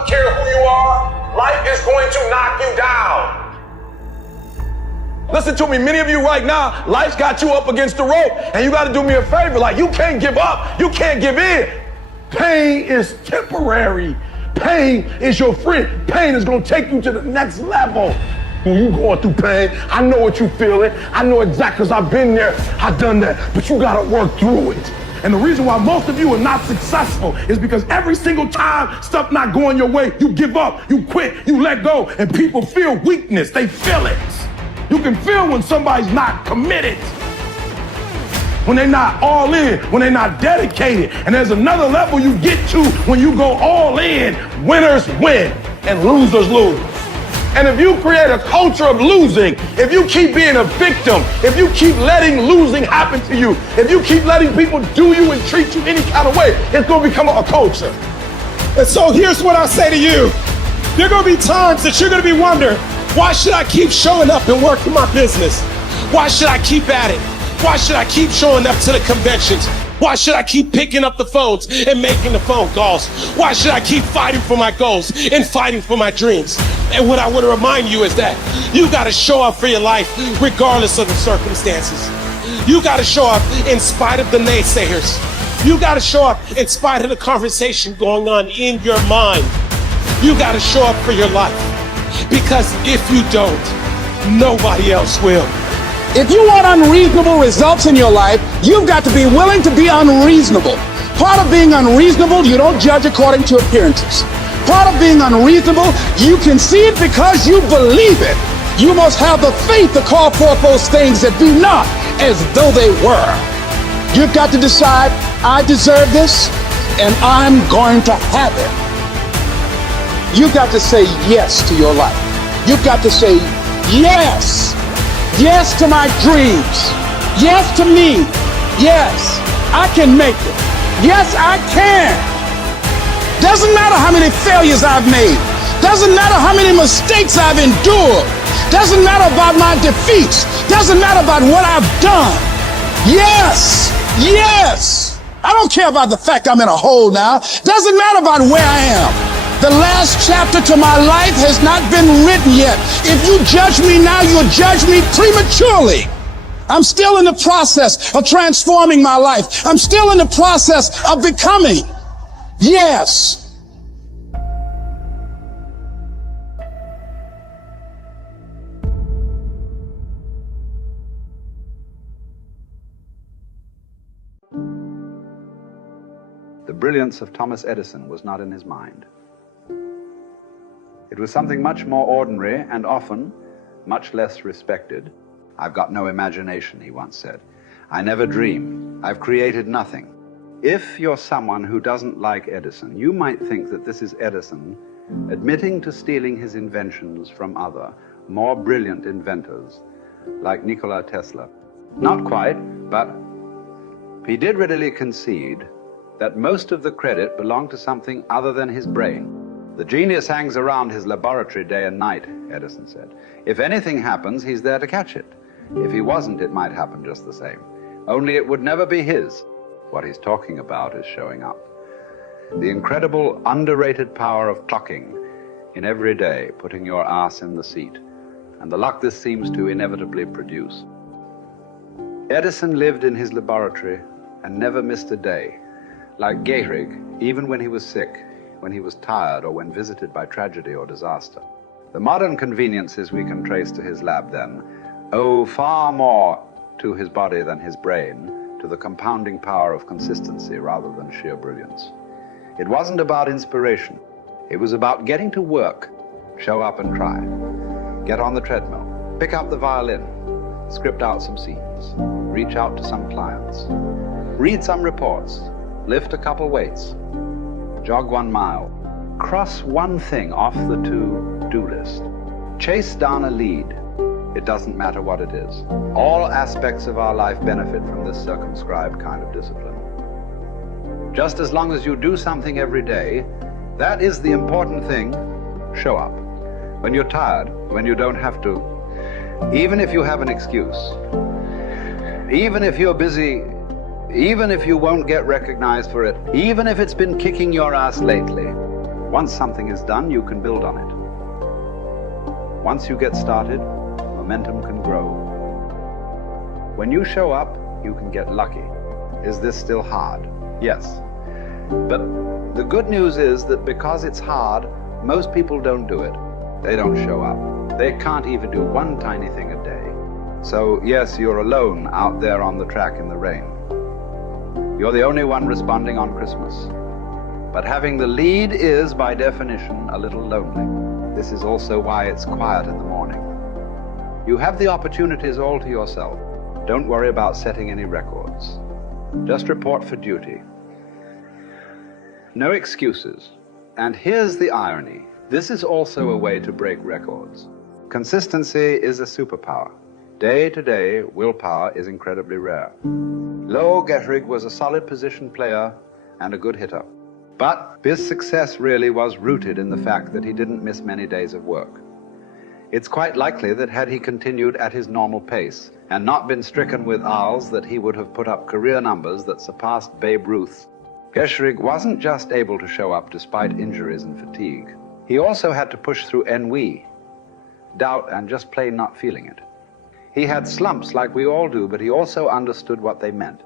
don't care who you are, life is going to knock you down. Listen to me, many of you right now, life's got you up against the rope, and you got to do me a favor. Like, you can't give up. You can't give in. Pain is temporary. Pain is your friend. Pain is going to take you to the next level. When you going through pain, I know what you feeling. I know exactly, because I've been there. I've done that. But you got to work through it. And the reason why most of you are not successful is because every single time stuff not going your way, you give up, you quit, you let go, and people feel weakness. They feel it. You can feel when somebody's not committed, when they're not all in, when they're not dedicated. And there's another level you get to when you go all in. Winners win and losers lose. And if you create a culture of losing, if you keep being a victim, if you keep letting losing happen to you, if you keep letting people do you and treat you any kind of way, it's going to become a culture. And so here's what I say to you. There are going to be times that you're going to be wondering, why should I keep showing up and working my business? Why should I keep at it? Why should I keep showing up to the conventions? Why should I keep picking up the phones and making the phone calls? Why should I keep fighting for my goals and fighting for my dreams? And what I want to remind you is that you got to show up for your life regardless of the circumstances. You got to show up in spite of the naysayers. You got to show up in spite of the conversation going on in your mind. You got to show up for your life. Because if you don't, nobody else will. If you want unreasonable results in your life, you've got to be willing to be unreasonable. Part of being unreasonable, you don't judge according to appearances. Part of being unreasonable, you can see it because you believe it. You must have the faith to call forth those things that be not as though they were. You've got to decide, I deserve this, and I'm going to have it. You've got to say yes to your life. You've got to say yes. Yes to my dreams. Yes to me. Yes, I can make it. Yes, I can. Doesn't matter how many failures I've made. Doesn't matter how many mistakes I've endured. Doesn't matter about my defeats. Doesn't matter about what I've done. Yes, yes. I don't care about the fact I'm in a hole now. Doesn't matter about where I am. The last chapter to my life has not been written yet. If you judge me now, you'll judge me prematurely. I'm still in the process of transforming my life. I'm still in the process of becoming. Yes. The brilliance of Thomas Edison was not in his mind. It was something much more ordinary and often much less respected. I've got no imagination, he once said. I never dream. I've created nothing. If you're someone who doesn't like Edison, you might think that this is Edison admitting to stealing his inventions from other, more brilliant inventors, like Nikola Tesla. Not quite, but he did readily concede that most of the credit belonged to something other than his brain. The genius hangs around his laboratory day and night, Edison said. If anything happens, he's there to catch it. If he wasn't, it might happen just the same. Only it would never be his. What he's talking about is showing up. The incredible, underrated power of clocking in every day, putting your ass in the seat, and the luck this seems to inevitably produce. Edison lived in his laboratory and never missed a day. Like Gehrig, even when he was sick, when he was tired, or when visited by tragedy or disaster. The modern conveniences we can trace to his lab then owe far more to his body than his brain, to the compounding power of consistency rather than sheer brilliance. It wasn't about inspiration. It was about getting to work. Show up and try. Get on the treadmill. Pick up the violin. Script out some scenes. Reach out to some clients. Read some reports. Lift a couple weights. Jog 1 mile. Cross one thing off the to-do list. Chase down a lead. It doesn't matter what it is. All aspects of our life benefit from this circumscribed kind of discipline. Just as long as you do something every day, that is the important thing. Show up. When you're tired, when you don't have to, even if you have an excuse, even if you're busy, even if you won't get recognized for it, even if it's been kicking your ass lately, Once something is done, you can build on it. Once you get started, momentum can grow. When you show up, you can get lucky. Is this still hard? Yes. But the good news is that because it's hard, most people don't do it. They don't show up. They can't even do one tiny thing a day. So yes, you're alone out there on the track in the rain. You're the only one responding on Christmas. But having the lead is, by definition, a little lonely. This is also why it's quiet in the morning. You have the opportunities all to yourself. Don't worry about setting any records. Just report for duty. No excuses. And here's the irony. This is also a way to break records. Consistency is a superpower. Day to day, willpower is incredibly rare. Lo Gehrig was a solid position player and a good hitter. But his success really was rooted in the fact that he didn't miss many days of work. It's quite likely that had he continued at his normal pace and not been stricken with ALS, that he would have put up career numbers that surpassed Babe Ruth's. Gehrig wasn't just able to show up despite injuries and fatigue. He also had to push through ennui, doubt, and just plain not feeling it. He had slumps like we all do, but he also understood what they meant.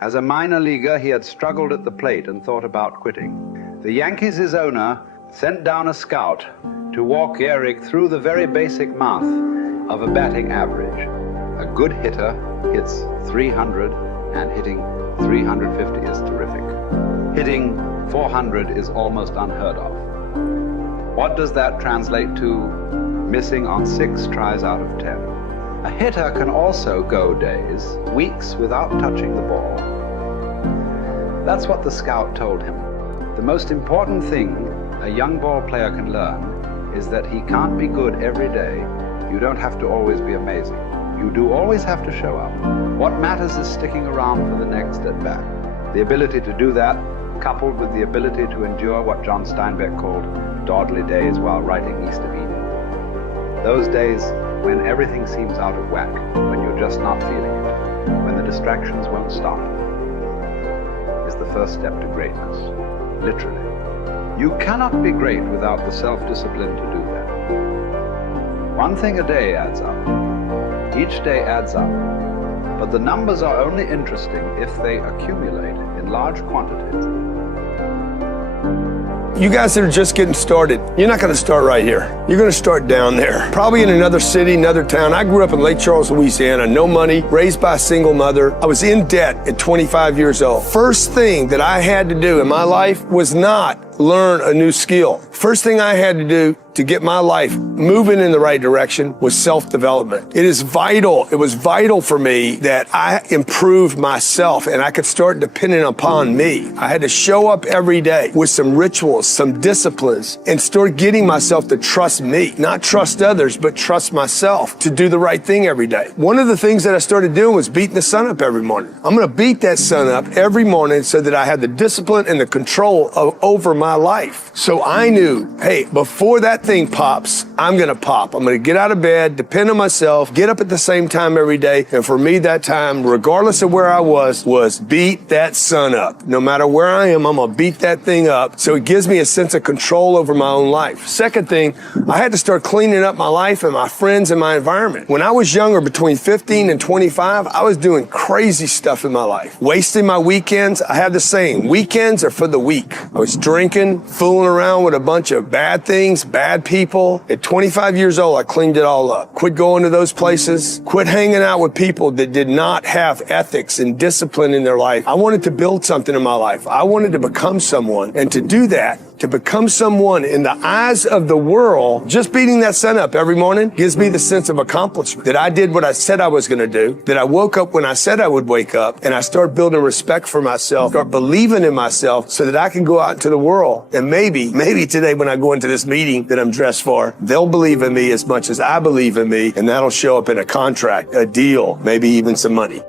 As a minor leaguer, he had struggled at the plate and thought about quitting. The Yankees' owner sent down a scout to walk Gehrig through the very basic math of a batting average. A good hitter hits 300, and hitting 350 is terrific. Hitting 400 is almost unheard of. What does that translate to? Missing on 6 tries out of 10. A hitter can also go days, weeks without touching the ball. That's what the scout told him. The most important thing a young ball player can learn is that he can't be good every day. You don't have to always be amazing. You do always have to show up. What matters is sticking around for the next at-bat. The ability to do that, coupled with the ability to endure what John Steinbeck called dawdly days while writing East of Eden. Those days when everything seems out of whack, when you're just not feeling it, when the distractions won't stop, is the first step to greatness, literally. You cannot be great without the self-discipline to do that. One thing a day adds up. Each day adds up. But the numbers are only interesting if they accumulate in large quantities. You guys that are just getting started, you're not going to start right here. You're going to start down there, probably in another city, another town. I grew up in Lake Charles, Louisiana, no money, raised by a single mother. I was in debt at 25 years old. First thing that I had to do in my life was not learn a new skill. First thing I had to do to get my life moving in the right direction was self-development. It is vital. It was vital for me that I improved myself and I could start depending upon me. I had to show up every day with some rituals, some disciplines, and start getting myself to trust me, not trust others, but trust myself to do the right thing every day. One of the things that I started doing was beating the sun up every morning. I'm going to beat that sun up every morning so that I have the discipline and the control over my life. So I knew, hey, before that thing pops, I'm going to pop. I'm going to get out of bed, depend on myself, get up at the same time every day. And for me, that time, regardless of where I was beat that sun up. No matter where I am, I'm going to beat that thing up. So it gives me a sense of control over my own life. Second thing, I had to start cleaning up my life and my friends and my environment. When I was younger, between 15 and 25, I was doing crazy stuff in my life. Wasting my weekends. I have the saying, weekends are for the weak. I was drinking, fooling around with a bunch of bad things, bad people. At 25 years old, I cleaned it all up. Quit going to those places. Quit hanging out with people that did not have ethics and discipline in their life. I wanted to build something in my life. I wanted to become someone. And to do that, to become someone in the eyes of the world, just beating that sun up every morning gives me the sense of accomplishment, that I did what I said I was going to do, that I woke up when I said I would wake up, and I start building respect for myself, start believing in myself so that I can go out into the world. And maybe today when I go into this meeting that I'm dressed for, they'll believe in me as much as I believe in me, and that'll show up in a contract, a deal, maybe even some money.